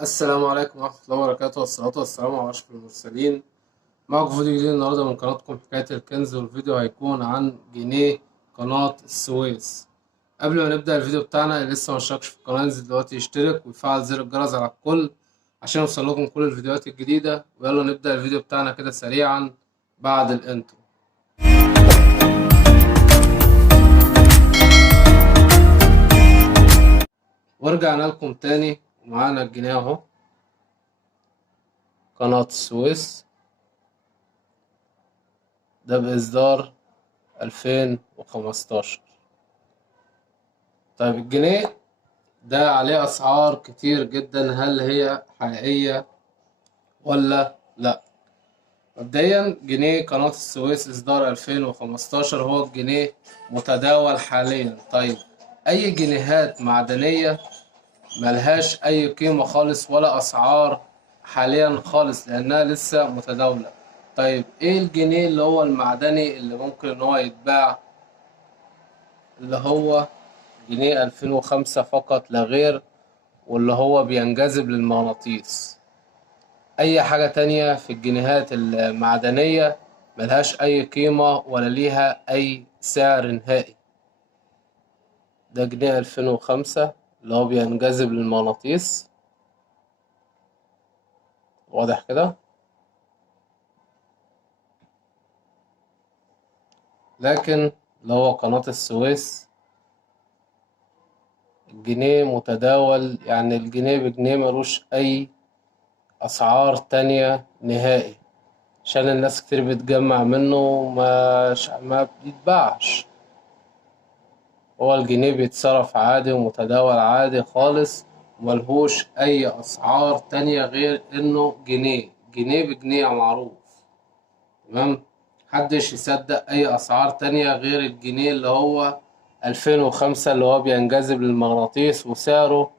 السلام عليكم ورحمة الله وبركاته، والصلاة والسلام على أشرف المرسلين. معكم فيديو جديد النهاردة من قناتكم حكاية الكنز، والفيديو هيكون عن جنيه قناة السويس. قبل ما نبدأ الفيديو بتاعنا، اللي لسه مشتركش في القناة ينزل دلوقتي يشترك ويفعل زر الجرس على الكل عشان يوصلكم كل الفيديوهات الجديدة. ويلا نبدأ الفيديو بتاعنا كده سريعا بعد الانترو. ورجعنا لكم تاني ومعانا الجنيه اهو، قناة السويس. ده بإصدار 2015. طيب الجنيه ده عليه أسعار كتير جدا، هل هي حقيقية ولا لأ؟ مبدئيا جنيه قناة السويس إصدار 2015 هو الجنيه متداول حاليا. طيب أي جنيهات معدنية ملهاش أي قيمة خالص ولا أسعار حاليا خالص لأنها لسه متداولة. طيب إيه الجنيه اللي هو المعدني اللي ممكن إن هو يتباع؟ اللي هو جنيه 2005 فقط لا غير، واللي هو بينجذب للمغناطيس. أي حاجة تانية في الجنيهات المعدنية ملهاش أي قيمة ولا ليها أي سعر نهائي. ده جنيه 2005 اللي هو بينجذب للمغناطيس، واضح كده. لكن اللي هو قناة السويس الجنيه متداول، يعني الجنيه بجنيه ملوش أي أسعار تانية نهائي، عشان الناس كتير بتجمع منه ما بيتباعش. هو الجنيه بيتصرف عادي ومتداول عادي خالص، وملهوش أي أسعار تانية غير إنه جنيه. جنيه بجنيه معروف، تمام. محدش يصدق أي أسعار تانية غير الجنيه اللي هو 2005 اللي هو بينجذب للمغناطيس، وسعره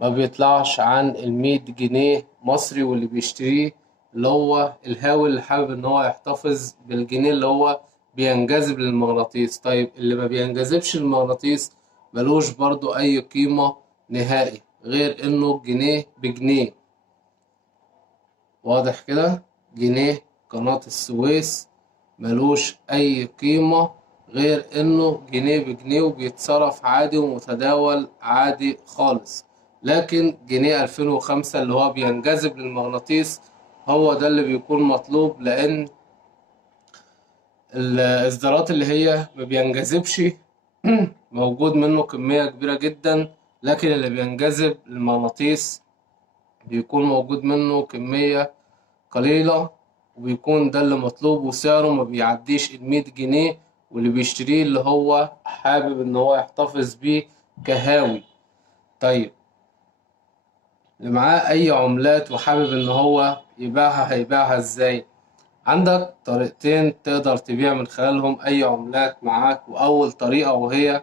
ما بيطلعش عن 100 جنيه مصري. واللي بيشتريه اللي هو الهاوي اللي حابب إن هو يحتفظ بالجنيه اللي هو بينجذب للمغناطيس. طيب اللي ما بينجذبش للمغناطيس ملوش برضو أي قيمة نهائي غير إنه جنيه بجنيه، واضح كده. جنيه قناة السويس ملوش أي قيمة غير إنه جنيه بجنيه، وبيتصرف عادي ومتداول عادي خالص. لكن جنيه 2005 اللي هو بينجذب للمغناطيس هو ده اللي بيكون مطلوب، لأن الإصدارات اللي هي ما بينجذبش موجود منه كمية كبيرة جدا، لكن اللي بينجذب للمغناطيس بيكون موجود منه كمية قليلة، وبيكون ده اللي مطلوب، وسعره ما بيعديش 100 جنيه. واللي بيشتريه اللي هو حابب ان هو يحتفظ بيه كهاوي. طيب اللي معاه اي عملات وحابب ان هو يبيعها هيبيعها ازاي؟ عندك طريقتين تقدر تبيع من خلالهم اي عملات معاك. واول طريقة وهي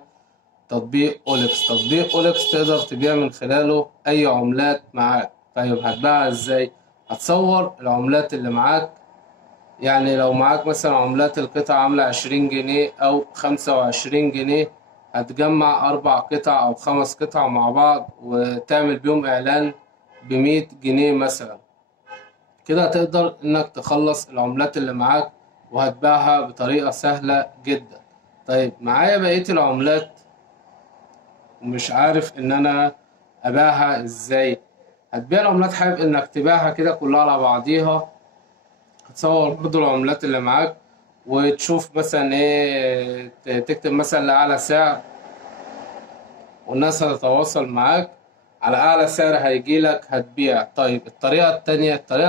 تطبيق أوليكس. تطبيق أوليكس تقدر تبيع من خلاله أي عملات معاك. طيب هتبيعها إزاي؟ هتصور العملات اللي معاك، يعني لو معاك مثلا عملات القطعة عاملة 20 جنيه أو 25 جنيه، هتجمع 4 قطع أو 5 قطع مع بعض وتعمل بيهم إعلان ب100 جنيه مثلا. كده هتقدر إنك تخلص العملات اللي معاك وهتبيعها بطريقة سهلة جدا. طيب معايا بقية العملات ومش عارف ان انا ابيعها ازاي. هتبيع العملات، حابب انك تبيعها كده كلها على بعضيها. هتصور برضو العملات اللي معاك وتشوف مثلا ايه، تكتب مثلا لأعلى سعر والناس هتتواصل معاك على أعلى سعر هيجيلك هتبيع. طيب الطريقة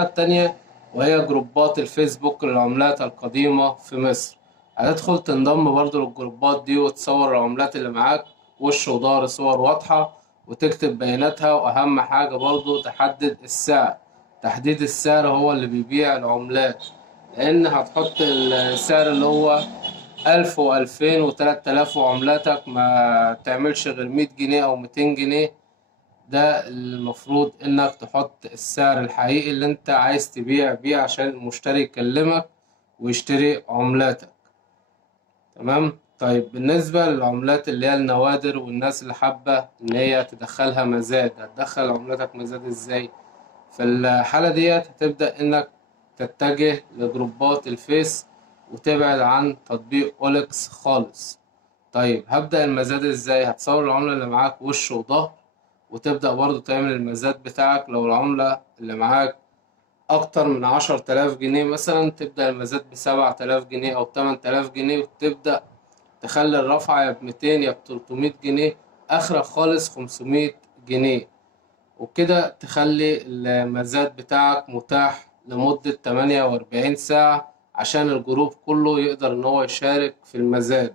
التانية وهي جروبات الفيسبوك للعملات القديمة في مصر. هتدخل تنضم برضو للجروبات دي وتصور العملات اللي معاك وش وظهر، صور واضحة، وتكتب بياناتها. وأهم حاجة برضو تحدد السعر. تحديد السعر هو اللي بيبيع العملات، لأن هتحط السعر اللي هو 1000 و2000 و3000 وعملاتك ما تعملش غير 100 جنيه أو 200 جنيه. ده المفروض إنك تحط السعر الحقيقي اللي أنت عايز تبيع بيه عشان المشتري يكلمك ويشتري عملاتك، تمام. طيب بالنسبة للعملات اللي هي النوادر والناس اللي حابة إن هي تدخلها مزاد، هتدخل عملاتك مزاد إزاي؟ في الحالة ديت هتبدأ انك تتجه لجروبات الفيس وتبعد عن تطبيق اوليكس خالص. طيب هبدأ المزاد ازاي؟ هتصور العملة اللي معاك وش وظهر، وتبدأ برضو تعمل المزاد بتاعك. لو العملة اللي معاك أكتر من 10,000 جنيه مثلا، تبدأ المزاد ب7,000 جنيه أو 8,000 جنيه، وتبدأ تخلي الرفعة يا ب200 يا ب300 جنيه، آخرك خالص 500 جنيه. وكده تخلي المزاد بتاعك متاح لمدة 48 ساعة عشان الجروب كله يقدر إن هو يشارك في المزاد.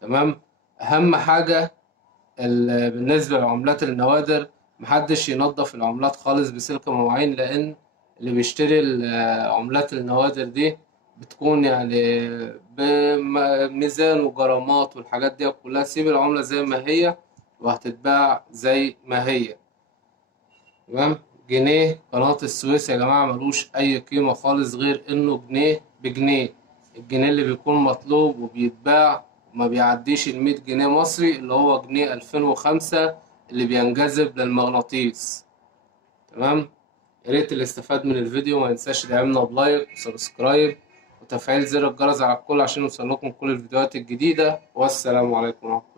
تمام. أهم حاجة بالنسبة لعملات النوادر، محدش ينظف العملات خالص بسلك مواعين، لأن اللي بيشتري عملات النوادر دي بتكون يعني بميزان وجرامات والحاجات دي كلها. سيب العملة زي ما هي وهتتباع زي ما هي. تمام. جنيه قناة السويس يا جماعة ملوش أي قيمة خالص غير إنه جنيه بجنيه. الجنيه اللي بيكون مطلوب وبيتباع ما بيعديش 100 جنيه مصري، اللي هو جنيه 2005 اللي بينجذب للمغناطيس. تمام. يا ريت اللي استفاد من الفيديو ما ينساش يدعمنا بلايك وسبسكرايب وتفعيل زر الجرس على الكل عشان يوصلكم كل الفيديوهات الجديدة. والسلام عليكم ورحمة الله.